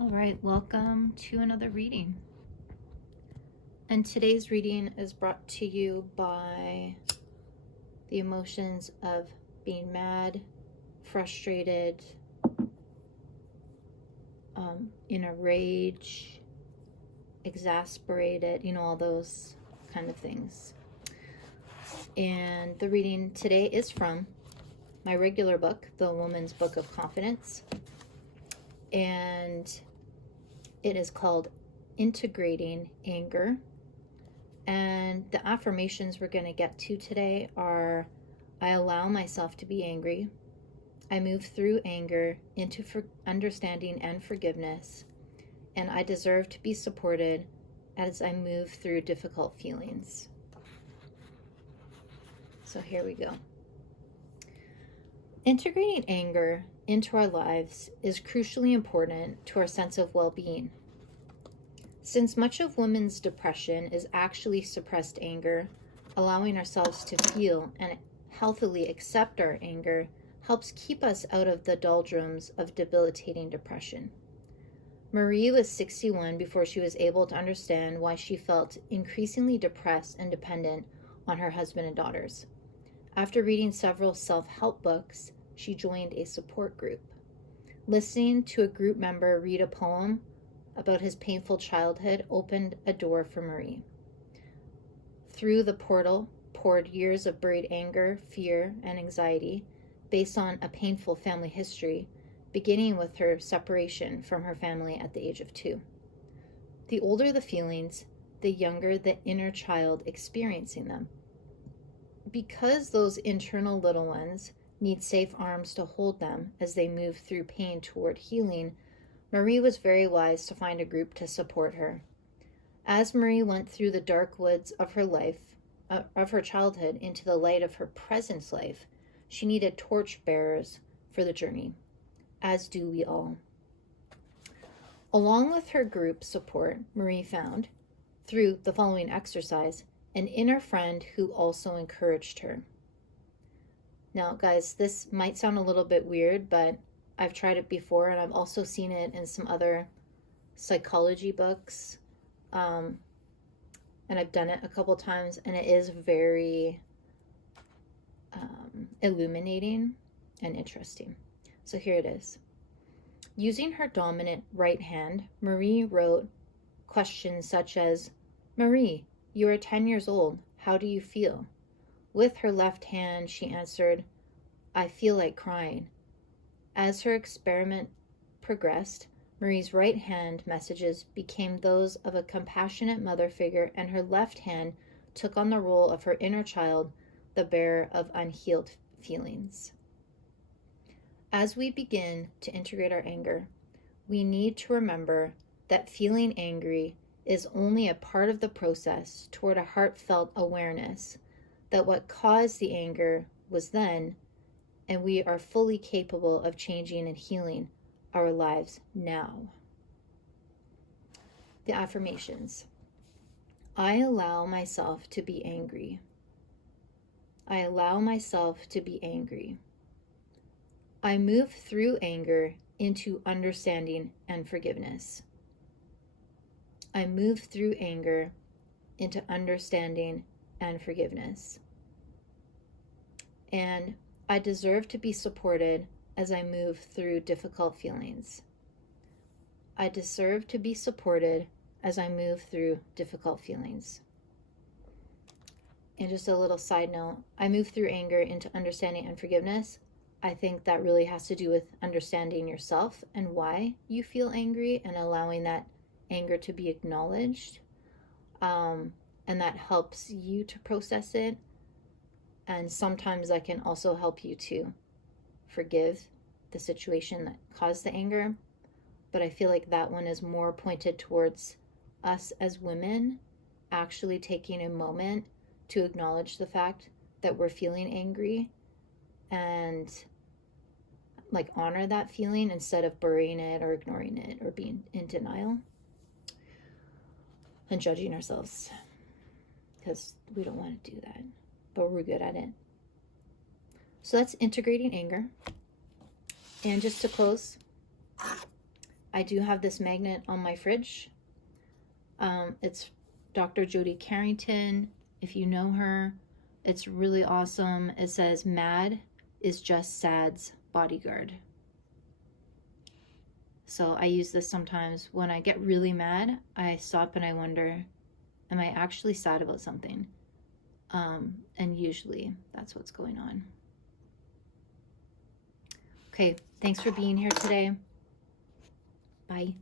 All right, welcome to another reading. And today's reading is brought to you by the emotions of being mad, frustrated, in a rage, exasperated, all those kind of things. And the reading today is from my regular book, The Woman's Book of Confidence. And it is called Integrating Anger. And the affirmations we're going to get to today are: I allow myself to be angry. I move through anger into understanding and forgiveness. And I deserve to be supported as I move through difficult feelings. So here we go. Integrating anger into our lives is crucially important to our sense of well-being. Since much of women's depression is actually suppressed anger, allowing ourselves to feel and healthily accept our anger helps keep us out of the doldrums of debilitating depression. Marie was 61 before she was able to understand why she felt increasingly depressed and dependent on her husband and daughters. After reading several self-help books, she joined a support group. Listening to a group member read a poem about his painful childhood opened a door for Marie. Through the portal poured years of buried anger, fear, and anxiety based on a painful family history, beginning with her separation from her family at the age of 2. The older the feelings, the younger the inner child experiencing them. Because those internal little ones need safe arms to hold them as they move through pain toward healing, Marie was very wise to find a group to support her. As Marie went through the dark woods of her life, of her childhood, into the light of her present life, she needed torchbearers for the journey, as do we all. Along with her group support, Marie found, through the following exercise, an inner friend who also encouraged her. Now, guys, this might sound a little bit weird, but I've tried it before, and I've also seen it in some other psychology books, and I've done it a couple times, and it is very illuminating and interesting. So here it is. Using her dominant right hand, Marie wrote questions such as, Marie, you are 10 years old. How do you feel? With her left hand, she answered, I feel like crying. As her experiment progressed, Marie's right hand messages became those of a compassionate mother figure, and her left hand took on the role of her inner child, the bearer of unhealed feelings. As we begin to integrate our anger, we need to remember that feeling angry is only a part of the process toward a heartfelt awareness that what caused the anger was then, and we are fully capable of changing and healing our lives now. The affirmations. I allow myself to be angry. I allow myself to be angry. I move through anger into understanding and forgiveness. I move through anger into understanding and forgiveness. And I deserve to be supported as I move through difficult feelings. I deserve to be supported as I move through difficult feelings. And just a little side note, I move through anger into understanding and forgiveness. I think that really has to do with understanding yourself and why you feel angry and allowing that anger to be acknowledged. And that helps you to process it. And sometimes that can also help you to forgive the situation that caused the anger. But I feel like that one is more pointed towards us as women actually taking a moment to acknowledge the fact that we're feeling angry and honor that feeling instead of burying it or ignoring it or being in denial and judging ourselves, because we don't want to do that, but we're good at it. So that's integrating anger. And just to close, I do have this magnet on my fridge. It's Dr. Jody Carrington. If you know her, it's really awesome. It says, "Mad is just sad's bodyguard." So I use this sometimes when I get really mad. I stop and I wonder, am I actually sad about something? And usually that's what's going on. Okay, thanks for being here today. Bye.